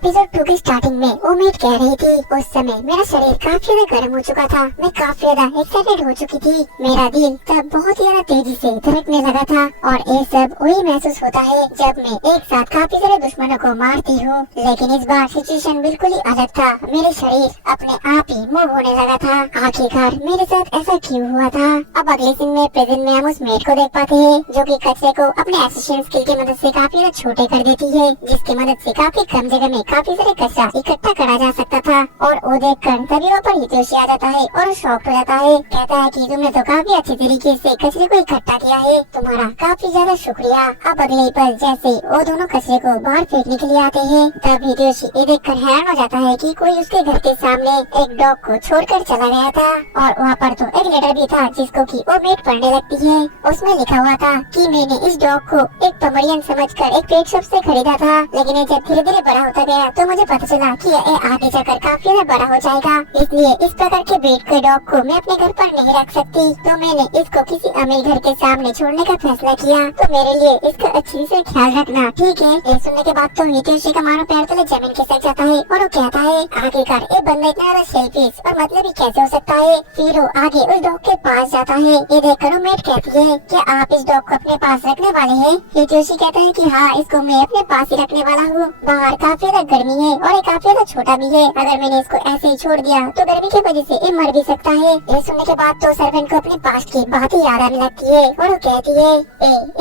Episode 2 की starting में उम्मीद कह रही थी उस समय मेरा शरीर काफी ज्यादा गर्म हो चुका था। मैं काफी ज्यादा एक्साइटेड हो चुकी थी। मेरा दिल तब बहुत ही ज्यादा तेजी से धड़कने लगा था और ये सब वही महसूस होता है जब मैं एक साथ काफी सारे दुश्मनों को मारती हूँ। लेकिन इस बार सिचुएशन बिल्कुल ही अलग था। मेरे शरीर अपने आप ही मूव होने लगा था। आखिरकार मेरे साथ ऐसा क्यों हुआ था? अब अगले सीन में प्रेजेंट में हम उस मेट को देख पाते हैं जो कि कचरे को अपने एसिशियन स्किल की मदद से काफी ज्यादा छोटे कर देती है, जिसकी मदद से काफी कम जगह में काफी सारे कचरा इकट्ठा करा जा सकता था। और वो देखकर तभी वहाँ पर हितोशी आ जाता है और शॉक हो जाता है। कहता है कि तुमने तो काफी अच्छे तरीके से कचरे को इकट्ठा किया है, तुम्हारा काफी ज्यादा शुक्रिया। अब अगले पल जैसे वो दोनों कचरे को बाहर फेंकने के लिए आते हैं तब हितोशी ये देखकर हैरान हो जाता है कि कोई उसके घर के सामने एक डॉग को छोड़कर चला गया था। और वहाँ पर तो एक लेटर भी था जिसको कि वो मेट पढ़ने लगती है। उसमें लिखा हुआ था कि मैंने इस डॉग को एक पमरियन समझकर एक पेट शॉप से खरीदा था, लेकिन ये जब धीरे धीरे बड़ा होता गया तो मुझे पता चला कि ये आगे जाकर काफी ज्यादा बड़ा हो जाएगा, इसलिए इस प्रकार के ब्रीड के डॉग को मैं अपने घर पर नहीं रख सकती, तो मैंने इसको किसी अमीर घर के सामने छोड़ने का फैसला किया। तो मेरे लिए इसका अच्छी से ख्याल रखना, ठीक है? ये सुनने के बाद तो हितोशी का मानो पैर तले जमीन खिसक जाता है और वो कहता है आखिरकार ये बंदा इतना ज्यादा सेल्फिश और मतलब कैसे हो सकता है? फिर वो आगे उस डॉग के पास जाता है। ये देखकर मेट कहती है क्या आप इस डॉग को अपने पास रखने वाले हैं? हितोशी कहता है कि हाँ, इसको मैं अपने पास ही रखने वाला हूँ। बाहर काफी ज्यादा गर्मी है और ये काफी ज्यादा छोटा भी है। अगर मैंने इसको ऐसे ही छोड़ दिया तो गर्मी की वजह से ये मर भी सकता है। ये सुनने के बाद तो सर्वेंट को अपने पास्ट की बात ही याद आने लगती है और वो कहती है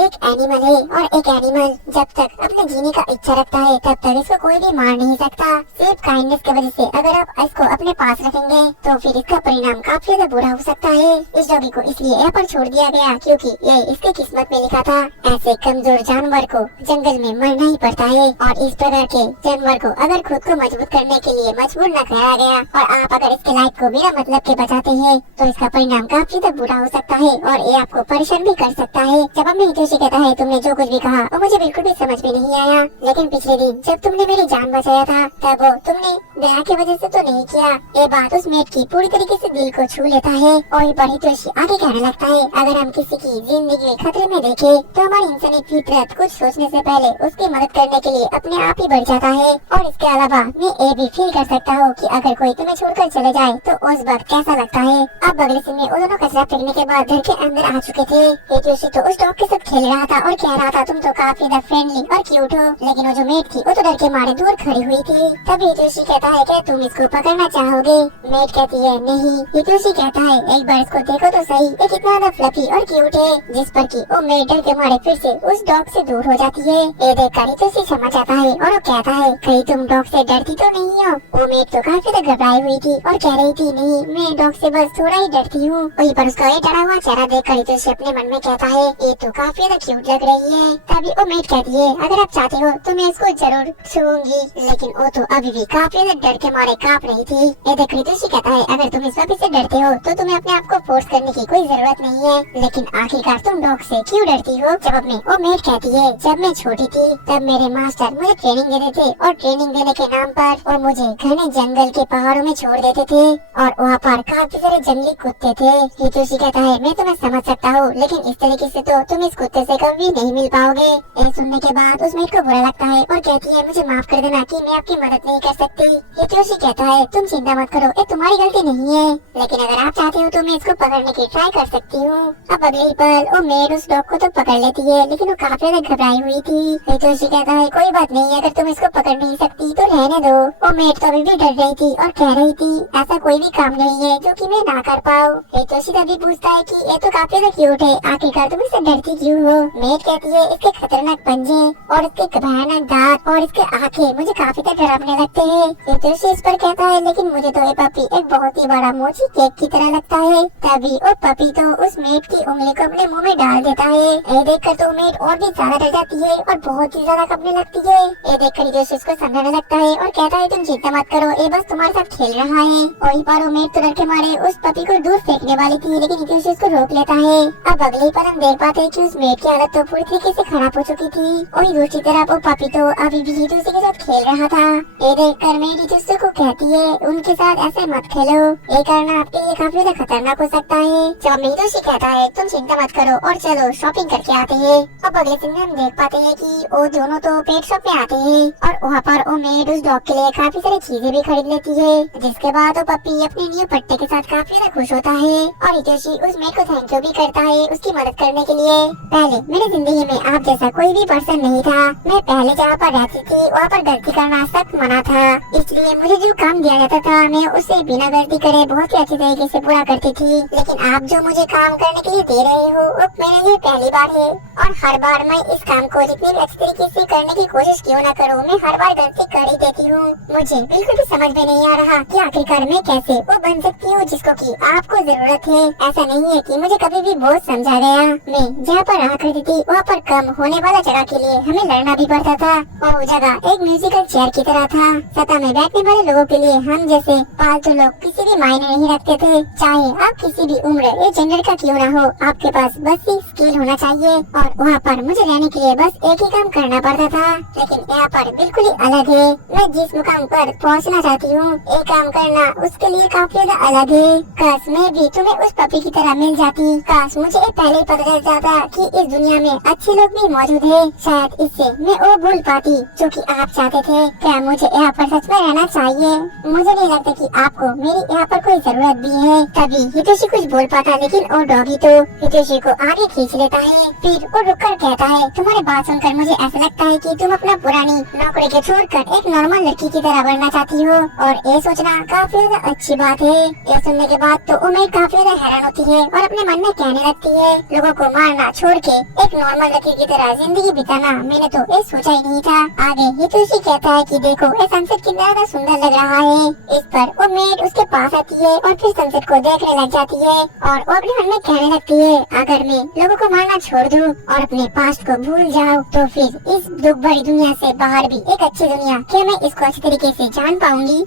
एक एनिमल है और एक एनिमल जब तक अपने जीने का इच्छा रखता है तब तक इसको कोई भी मार नहीं सकता। सिर्फ काइंडनेस की वजह से अगर आप इसको अपने पास रखेंगे तो फिर इसका परिणाम काफी ज्यादा बुरा हो सकता है। इस डॉगी को इसलिए यहाँ पर छोड़ दिया गया क्योंकि ये इसकी किस्मत में लिखा था। ऐसे कमजोर जानवर को जंगल में मरना ही पड़ता है और इस प्रकार के जानवर को अगर खुद को मजबूत करने के लिए मजबूर न कराया गया और आप अगर इसके लाइफ को बिना मतलब के बचाते हैं तो इसका परिणाम काफी तो बुरा हो सकता है और ये आपको परेशान भी कर सकता है। जब हमें हितोशी कहता है तुमने जो कुछ भी कहा वो मुझे बिल्कुल भी समझ में नहीं आया, लेकिन पिछले दिन जब तुमने मेरी जान बचाया था तब वो तुमने दया की वजह से तो नहीं किया। ये बात उस मेट की पूरी तरीके से दिल को छू लेता है और पर हितोशी आगे कहने लगता है अगर हम किसी की जिंदगी खतरे में देखे तो हमारी इंसानी फितरत कुछ सोचने से पहले उसकी मदद करने के लिए अपने आप ही बढ़ जाता है। और इसके अलावा मैं ये भी फील कर सकता हूँ कि अगर कोई तुम्हें छोड़कर चले जाए तो उस वक्त कैसा लगता है। अब अगले सीन में वो दोनों कचरा फेंकने के बाद घर के अंदर आ चुके थे। हितोशी तो उस डॉग के साथ खेल रहा था और कह रहा था तुम तो काफी ज्यादा फ्रेंडली और क्यूट हो, लेकिन वो जो मेट थी वो तो डर के मारे दूर खड़ी हुई थी। तब हितोशी कहता है क्या तुम इसको पकड़ना चाहोगे? मेट कहती है नहीं। हितोशी कहता है एक बार इसको देखो तो सही, ये कितना ज्यादा फ्लफी और क्यूट है, जिस पर की वो मेट डर के मारे फिर से उस डॉग से दूर हो जाती है। ये देखकर हितोशी समझ जाता है और वो कहता है कहीं तुम डॉग से डरती तो नहीं हो? वो मेट तो काफी ज्यादा घबराई हुई थी और कह रही थी नहीं, मैं डॉग से बस थोड़ा ही डरती हूँ। वहीं पर उसका ये डरा हुआ चेहरा देखकर हितोशी अपने मन में कहता है ये तो काफी ज्यादा क्यूट लग रही है। तभी वो मेट कहती है अगर आप चाहते हो तो मैं इसको जरूर छूऊंगी, लेकिन वो तो अभी भी काफी ज्यादा डर के मारे कांप रही थी। ये देख हितोशी कहता है अगर तुम इस वापस से डरते हो तो तुम्हें अपने आप को फोर्स करने की कोई जरूरत नहीं है, लेकिन आखिरकार तुम डॉग से क्यों डरती हो? जवाब में वो मेट कहती है जब मैं छोटी थी तब मेरे मास्टर मुझे ट्रेनिंग देते थे और ट्रेनिंग देने के नाम पर वो मुझे घने जंगल के पहाड़ों में छोड़ देते थे और वहाँ पर काफी सारे जंगली कुत्ते थे। हितोशी कहता है मैं तुम्हें समझ सकता हूँ, लेकिन इस तरीके से तो तुम इस कुत्ते से कभी नहीं मिल पाओगे। ये सुनने के बाद उस मेट को बुरा लगता है और कहती है मुझे माफ कर देना कि मैं आपकी मदद नहीं कर सकती। हितोशी कहता है तुम चिंता मत करो, ये तुम्हारी गलती नहीं है, लेकिन अगर आप चाहते हो तो मैं इसको पकड़ने की ट्राई कर सकती हूँ। अब अगले ही पल वो मेट उस डॉग को तो पकड़ लेती है, लेकिन वो काफी ज्यादा घबराई हुई थी। हितोशी कहता है कोई बात नहीं, अगर तुम इसको पकड़ नहीं सकती तो रहने दो। वो मेट तो अभी भी डर रही थी और कह रही थी ऐसा कोई भी काम नहीं है जो कि मैं ना कर पाऊँ। हितोशी तभी पूछता है कि ये तो काफी ज्यादा क्यूट है, आखिरकार तुम इससे डरती क्यों हो? मेट कहती है इसके खतरनाक पंजे और इसके भयानक दांत और इसके आंखें मुझे काफी ज्यादा डरावने लगते हैं। हितोशी इस पर कहता है लेकिन मुझे तो ये पपी एक बहुत ही बड़ा मोची केक की तरह लगता है। तभी वो पपी तो उस मेट की उंगली को अपने मुंह में डाल देता है। ये देखकर तो मेट और भी ज्यादा डर जाती है और बहुत ही ज्यादा कपने लगती है। ये देखकर हितोशी उसको समझाने लगता है और कहता है तुम चिंता मत करो, ये बस तुम्हारे साथ खेल रहा है। वहीं पर वो मेट तो डर के मारे उस पपी को दूर फेंकने वाली थी, लेकिन हितोशी उसको रोक लेता है। अब अगले पर हम देख पाते हैं कि उस मेट की हालत तो पूरी तरीके से खराब हो चुकी थी। वहीं दूसरी तरफ वो पपी तो अभी भी हितोशी के साथ खेल रहा था। ये देखकर मेट हितोशी को कहती है उनके साथ ऐसे मत खेलो, ये करना आपके लिए काफी ज्यादा खतरनाक हो सकता है। जब हितोशी कहता है तुम चिंता मत करो और चलो शॉपिंग करके आते हैं। अब अगले दिन में हम देख पाते हैं कि वो दोनों तो पेट शॉप में आते हैं और वहाँ और उमेद उस डॉग के लिए काफी सारी चीजें भी खरीद लेती है, जिसके बाद वो पप्पी अपने न्यू पट्टे के साथ काफी ज्यादा खुश होता है और हितोशी उस मेड को थैंक यू भी करता है उसकी मदद करने के लिए। पहले मेरी जिंदगी में आप जैसा कोई भी पर्सन नहीं था। मैं पहले जहाँ पर रहती थी वहाँ पर गलती करना सख्त मना था, इसलिए मुझे जो काम दिया जाता था मैं उसे बिना गलती करे बहुत ही अच्छी तरीके से पूरा करती थी। लेकिन आप जो मुझे काम करने के लिए दे रहे हो वो मेरे लिए पहली बार है और हर बार मैं इस काम को जितनी भी अच्छी तरीके से करने की कोशिश क्यों न करूँ, मैं हर बार गलती कर ही देती हूँ। मुझे बिल्कुल भी समझ में नहीं आ रहा कि आखिरकार मैं कैसे वो बन सकती हूँ जिसको कि आपको जरूरत है। ऐसा नहीं है कि मुझे कभी भी बोझ समझा गया। मैं जहाँ पर रहा करती थी वहाँ पर कम होने वाला जगह के लिए हमें लड़ना भी पड़ता था और वो जगह एक म्यूजिकल चेयर की तरह था। सतह में बैठने वाले लोगों के लिए हम जैसे पालतू लोग किसी भी मायने नहीं रखते थे। चाहे आप किसी भी उम्र या जेंडर का क्यों न हो, आपके पास बस ही स्किल होना चाहिए। और वहाँ पर मुझे रहने के लिए बस एक ही काम करना पड़ता था। लेकिन यहाँ पर बिल्कुल ही अलग है। मैं जिस मुकाम पर पहुँचना चाहती हूँ एक काम करना उसके लिए काफी ज्यादा अलग है। काश मैं भी तुम्हें उस पपी की तरह मिल जाती। काश मुझे पहले ही पता चल जाता कि इस दुनिया में अच्छे लोग भी मौजूद है। शायद इससे मैं वो भूल पाती जो कि आप चाहते थे। क्या मुझे यहाँ पर सच में रहना चाहिए? मुझे नहीं लगता कि आपको मेरी यहाँ पर कोई जरूरत भी है। तभी हितोशी कुछ बोल पाता, लेकिन वो डॉगी तो हितोशी को आगे खींच लेता है। फिर वो रुककर कहता है, तुम्हारी बात सुनकर मुझे ऐसा लगता है कि तुम अपना पुरानी नौकरी के छोड़कर एक नॉर्मल लड़की की तरह बनना चाहती हो और ये सोचना काफी ज्यादा अच्छी बात है। ये सुनने के बाद तो उमेद काफी ज्यादा हैरान होती है और अपने मन में कहने लगती है, लोगों को मारना छोड़ के एक नॉर्मल लड़की की तरह जिंदगी बिताना मैंने तो ये सोचा ही नहीं था। आगे हितोशी कहता है कि देखो ये सनसेट कितना ज्यादा सुंदर लग रहा है। इस पर उमेद उसके पास आती है और फिर सनसेट को देखने लग जाती है और वो अपने मन में कहने लगती है, अगर मैं लोगों को मारना छोड़ दूं और अपने पास्ट को भूल जाऊं तो फिर इस दुख भरी दुनिया से बाहर भी एक अच्छी दुनिया क्या मैं इसको अच्छी तरीके से जान पाऊंगी।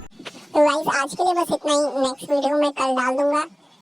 तो गाइस आज के लिए बस इतना ही। नेक्स्ट वीडियो मैं कल डाल दूंगा।